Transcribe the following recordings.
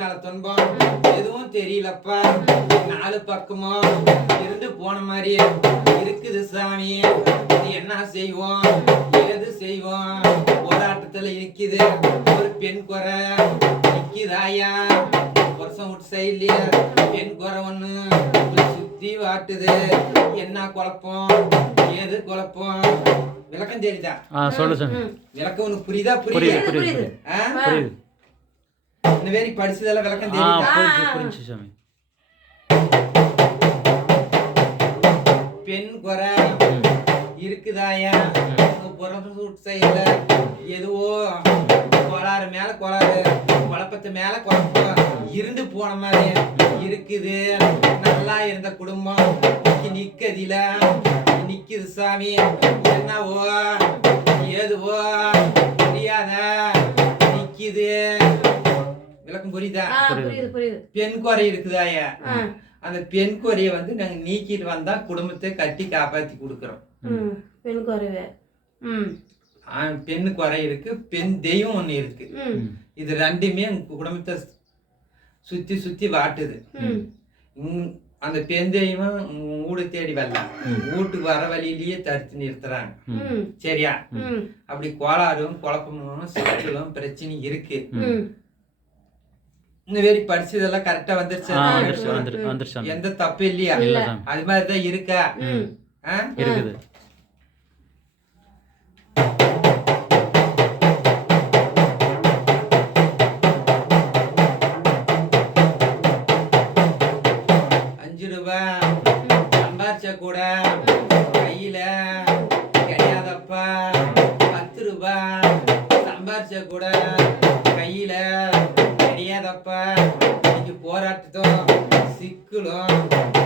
துன்பம் எதுவும் தெரியலப்பா. நாலு பக்கமும் இருந்து போன மாதிரி இருக்குது சாமி. என்ன செய்வோம்? ஏது செய்வோம்? போராட்டத்துல இருக்குது. ஒரு பெண் குறை நிக்குதாயா? வருஷம் விட்டு சைட்லயே பெண் குறை ஒண்ணு சுத்தி வாட்டுது. என்ன குழப்பம்? ஏது குழப்பம்? விளக்கம் தெரியுதா? சொல்லு விளக்கம் உனக்கு புரியுதா? புரியுது புரியுதா புரியுது புரியுது. புரியுது ஆ? புரியுது இந்த மாதிரி படிச்சதெல்லாம் விளக்கம் ஆ தெரியுதா? புரிஞ்சு சாமி. பெண் குறை. இருக்குதாயா பிறந்த சூட் சைடுல எதுவோ கோளாறு மேல கோளாறு குழப்பத்து மேல குழப்பம். இருந்து போன மாதிரி இருக்குது. நல்லா இருந்த குடும்பம் நிக்கதில. நிக்குது சாமி. என்னவோ ஏதுவோ தெரியாத நிக்குது. விளக்கம் புரியுதா? பெண் குறை இருக்குதாயா அந்த பெண் குறையை வந்து நாங்க நீக்கிட்டு வந்தா குடும்பத்தை கட்டி காப்பாத்தி கொடுக்குறோம். பெண் குறைவு. பெண் குறை இருக்கு பெண் தெய்வம் ஒண்ணு இருக்கு. இது ரெண்டுமே குடும்பத்தை சுத்தி சுத்தி வாட்டுது. அந்த பெண் தெய்வம் வீடு தேடி வரலாம் வீட்டுக்கு வர வழியிலேயே தடுத்து நிறுத்துறாங்க. சரியா? அப்படி கோளாறும் குழப்பமும் சிக்கலும் பிரச்சனையும் இருக்கு. இந்த மாதிரி படிச்சதெல்லாம் கரெக்டா வந்துருச்சு. எந்த தப்பு இல்லையா? அது மாதிரிதான் இருக்கா? இருக்குது. அஞ்சு ரூபாய் சம்பாரிச்ச கூட கையில கிடையாதப்பா. பத்து ரூபாய் சம்பாரிச்ச கூட கையில கிடையாதப்பா இன்னைக்கு போராட்டத்தும் சிக்கலும்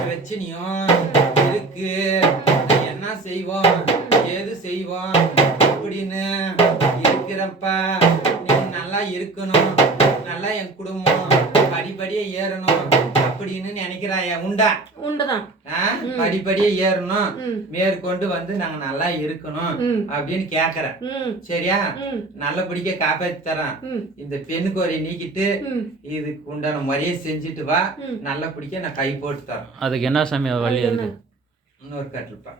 பிரச்சனையும் இருக்கு. என்ன செய்வோம்? ஏது செய்வோம்? அப்படின்னு இருக்கிறப்பா நீ நல்லா இருக்கணும். நல்லா என் குடும்பம் படிப்படியே ஏறணும். அப்படின்னு நினைக்கிறாயா? உண்டா? உண்டுதான். ஆ? படிப்படியே ஏறணும். மேற்கொண்டு வந்து நாங்க நல்லா இருக்கணும் அப்படின்னு கேக்குறேன் ம். சரியா? ம். நல்லபடியா காப்பாத்தி தரேன். இந்த பெண்ணுக்கு ஒரு நீக்கிட்டு இதுக்கு உண்டான முறையை செஞ்சுட்டு வா. ம். நல்லபடியா நான் கை போட்டு தரேன். அதுக்கு என்ன சாமி வழி இன்னொரு கட்டிருப்பா